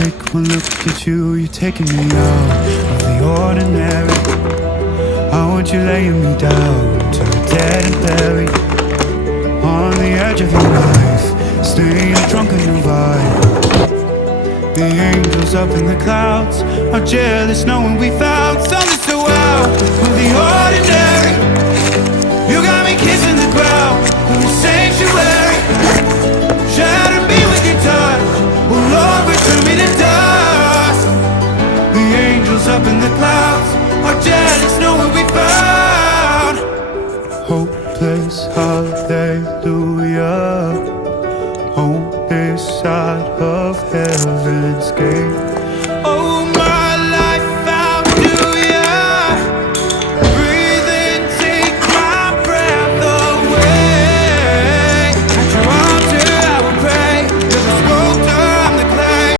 Take one look at you, you're taking me out of the ordinary. I want you laying me down to the dead and buried. On the edge of your life, staying drunk on your vibe. The angels up in the clouds are jealous knowing we found something so out of the ordinary. You got me kissing the ground in the sanctuary. Shatter me with your touch, oh Lord, return me to dust. The angels up in the clouds are jealous knowing we found hopeless hallelujah on this side of heaven's gate.